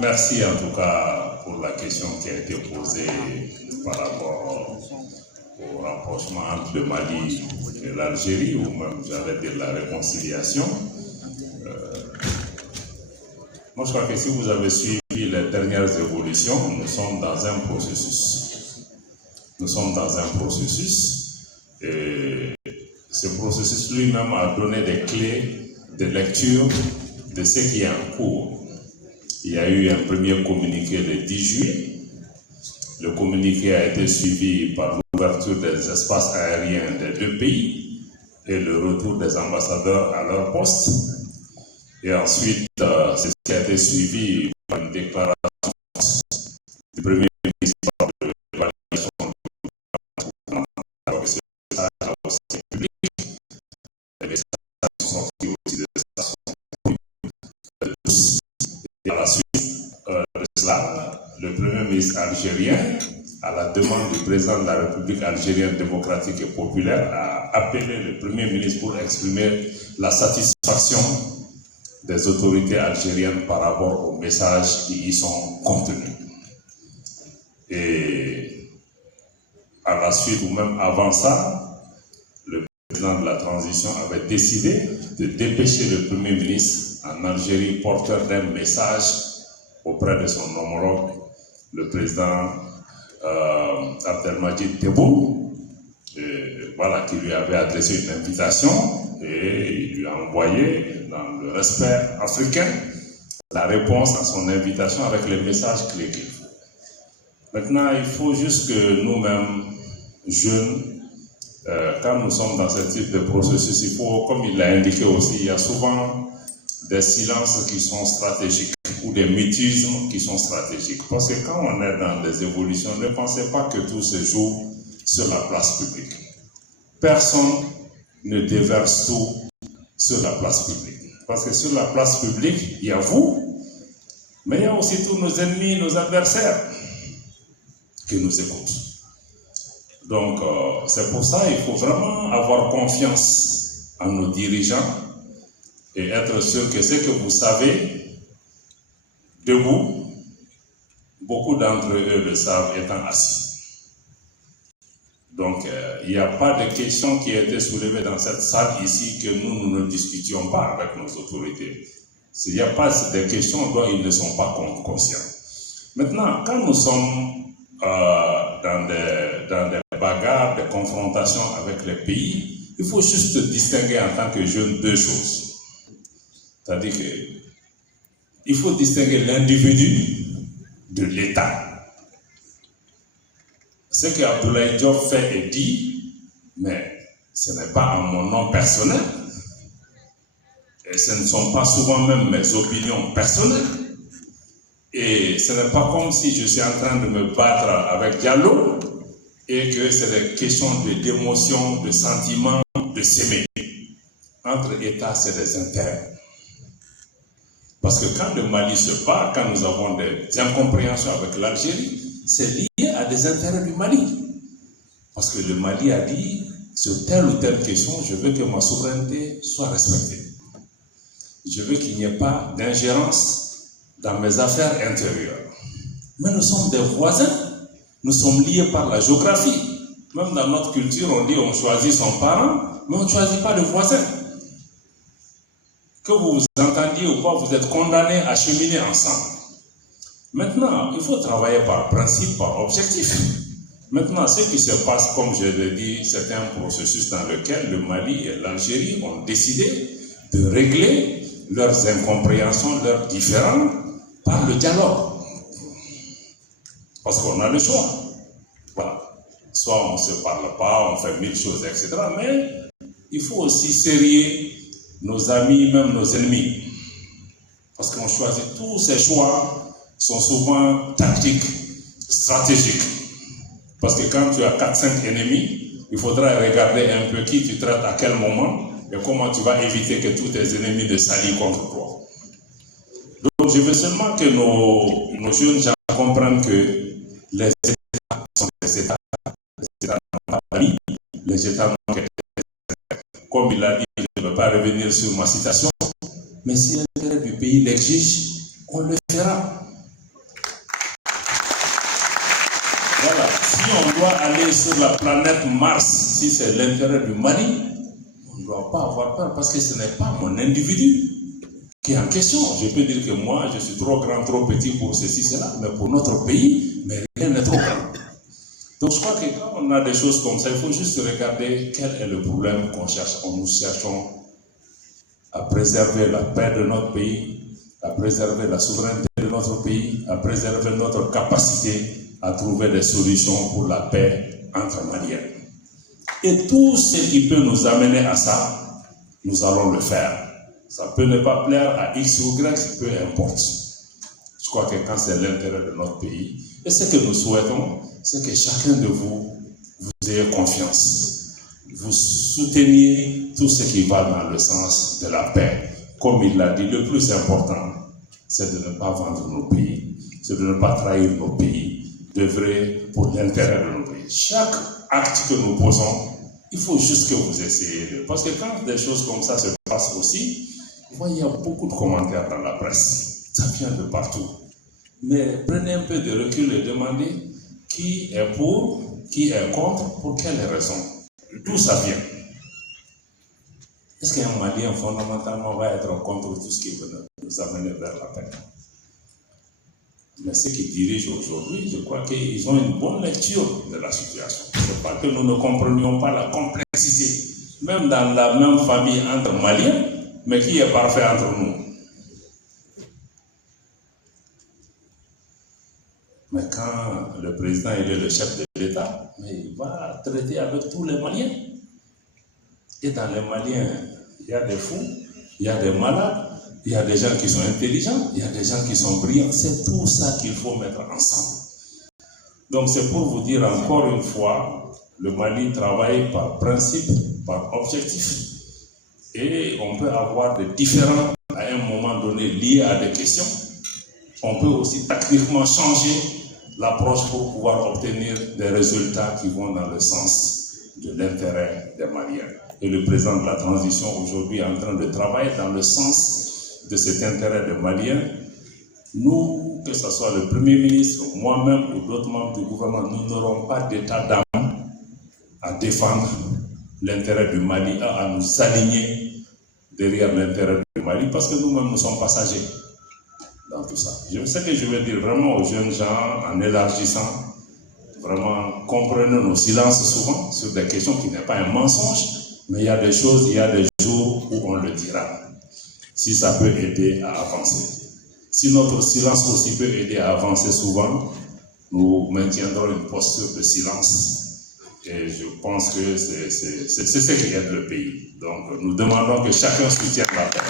Merci en tout cas pour la question qui a été posée par rapport au rapprochement entre le Mali et l'Algérie, ou même j'allais dire la réconciliation. Moi je crois que si vous avez suivi les dernières évolutions, nous sommes dans un processus. Nous sommes dans un processus et ce processus lui-même a donné des clés de lecture de ce qui est en cours. Il y a eu un premier communiqué le 10 juillet. Le communiqué a été suivi par l'ouverture des espaces aériens des deux pays et le retour des ambassadeurs à leur poste. Et ensuite, c'est ce qui a été suivi par une déclaration du Premier ministre de l'évaluation publique. Et les stations sont sorties aussi des stations publiques. Et à la suite de cela, le Premier ministre algérien, à la demande du président de la République algérienne démocratique et populaire, a appelé le Premier ministre pour exprimer la satisfaction des autorités algériennes par rapport aux messages qui y sont contenus. Et à la suite, ou même avant ça, le président de la transition avait décidé de dépêcher le Premier ministre en Algérie, porteur d'un message auprès de son homologue, le président Abdelmadjid Tebboune, voilà, qui lui avait adressé une invitation et il lui a envoyé, dans le respect africain, la réponse à son invitation avec les messages clés qu'il faut. Maintenant, il faut juste que nous-mêmes, jeunes, quand nous sommes dans ce type de processus, il faut, comme il l'a indiqué aussi, il y a souvent des silences qui sont stratégiques ou des mutismes qui sont stratégiques. Parce que quand on est dans des évolutions, ne pensez pas que tout se joue sur la place publique. Personne ne déverse tout sur la place publique. Parce que sur la place publique, il y a vous, mais il y a aussi tous nos ennemis, nos adversaires qui nous écoutent. Donc, c'est pour ça qu'il faut vraiment avoir confiance en nos dirigeants et être sûr que ce que vous savez de vous, beaucoup d'entre eux le savent étant assis. Donc, il n'y a pas de questions qui a été soulevées dans cette salle ici que nous ne discutions pas avec nos autorités. Il n'y a pas de questions dont ils ne sont pas conscients. Maintenant, quand nous sommes dans des bagarres, des confrontations avec les pays, il faut juste distinguer en tant que jeune deux choses. C'est-à-dire qu'il faut distinguer l'individu de l'État. Ce que Abdoulaye Diop fait et dit, mais ce n'est pas en mon nom personnel. Et ce ne sont pas souvent même mes opinions personnelles. Et ce n'est pas comme si je suis en train de me battre avec Diallo et que c'est des questions d'émotion, de sentiments, de s'aimer. Entre États, c'est des intérêts. Parce que quand le Mali se bat, quand nous avons des incompréhensions avec l'Algérie, c'est lié à des intérêts du Mali. Parce que le Mali a dit, sur telle ou telle question, je veux que ma souveraineté soit respectée. Je veux qu'il n'y ait pas d'ingérence dans mes affaires intérieures. Mais nous sommes des voisins, nous sommes liés par la géographie. Même dans notre culture, on dit on choisit son parent, mais on ne choisit pas le voisin. Que vous vous entendiez ou pas, vous êtes condamnés à cheminer ensemble. Maintenant, il faut travailler par principe, par objectif. Maintenant, ce qui se passe, comme je l'ai dit, c'est un processus dans lequel le Mali et l'Algérie ont décidé de régler leurs incompréhensions, leurs différends par le dialogue. Parce qu'on a le choix. Voilà. Soit on ne se parle pas, on fait mille choses, etc. Mais il faut aussi serrer nos amis, même nos ennemis. Parce qu'on choisit tous ces choix sont souvent tactiques, stratégiques. Parce que quand tu as 4-5 ennemis, il faudra regarder un peu qui tu traites à quel moment et comment tu vas éviter que tous tes ennemis ne s'allient contre toi. Donc je veux seulement que nos jeunes gens comprennent que les États sont des États n'ont pas d'amis, les États n'ont que des États. Comme il a dit, je ne veux pas revenir sur ma citation, mais si l'intérêt du pays l'exige, on le fera. doit aller sur la planète Mars, si c'est l'intérêt du Mali, on ne doit pas avoir peur parce que ce n'est pas mon individu qui est en question. Je peux dire que moi, je suis trop grand, trop petit pour ceci, cela, mais pour notre pays, mais rien n'est trop grand. Donc je crois que quand on a des choses comme ça, il faut juste regarder quel est le problème qu'on cherche. Nous cherchons à préserver la paix de notre pays, à préserver la souveraineté de notre pays, à préserver notre capacité à trouver des solutions pour la paix entre Maliens. Et tout ce qui peut nous amener à ça, nous allons le faire. Ça peut ne pas plaire à X ou Y, peu importe. Je crois que quand c'est l'intérêt de notre pays, et ce que nous souhaitons, c'est que chacun de vous ayez confiance. Vous souteniez tout ce qui va dans le sens de la paix. Comme il l'a dit, le plus important, c'est de ne pas vendre nos pays, c'est de ne pas trahir nos pays, d'œuvrer pour l'intérêt de nos pays. Chaque acte que nous posons, il faut juste que vous essayiez. Parce que quand des choses comme ça se passent aussi, vous voyez, il y a beaucoup de commentaires dans la presse. Ça vient de partout. Mais prenez un peu de recul et demandez qui est pour, qui est contre, pour quelles raisons. D'où ça vient? Est-ce qu'un Malien fondamentalement va être contre tout ce qui veut nous amener vers la paix? Mais ceux qui dirigent aujourd'hui, je crois qu'ils ont une bonne lecture de la situation. Ce n'est pas que nous ne comprenions pas la complexité, même dans la même famille entre Maliens, mais qui est parfait entre nous. Mais quand le président il est le chef de l'État, il va traiter avec tous les Maliens. Et dans les Maliens, il y a des fous, il y a des malades, il y a des gens qui sont intelligents, il y a des gens qui sont brillants. C'est tout ça qu'il faut mettre ensemble. Donc c'est pour vous dire encore une fois, le Mali travaille par principe, par objectif. Et on peut avoir des différends à un moment donné liés à des questions. On peut aussi tactiquement changer l'approche pour pouvoir obtenir des résultats qui vont dans le sens de l'intérêt des Maliens. Et le président de la transition aujourd'hui est en train de travailler dans le sens de cet intérêt des Maliens. Nous, que ce soit le Premier ministre, moi-même ou d'autres membres du gouvernement, nous n'aurons pas d'état d'âme à défendre l'intérêt du Mali, à nous aligner derrière l'intérêt du Mali, parce que nous-mêmes, nous sommes passagers dans tout ça. Ce que je veux dire vraiment aux jeunes gens, en élargissant, vraiment, comprenez nos silences souvent sur des questions qui n'est pas un mensonge, mais il y a des choses, il y a des jours où on le dira, si ça peut aider à avancer. Si notre silence aussi peut aider à avancer souvent, nous maintiendrons une posture de silence. Et je pense que c'est ce qui aide le pays. Donc nous demandons que chacun soutienne la paix.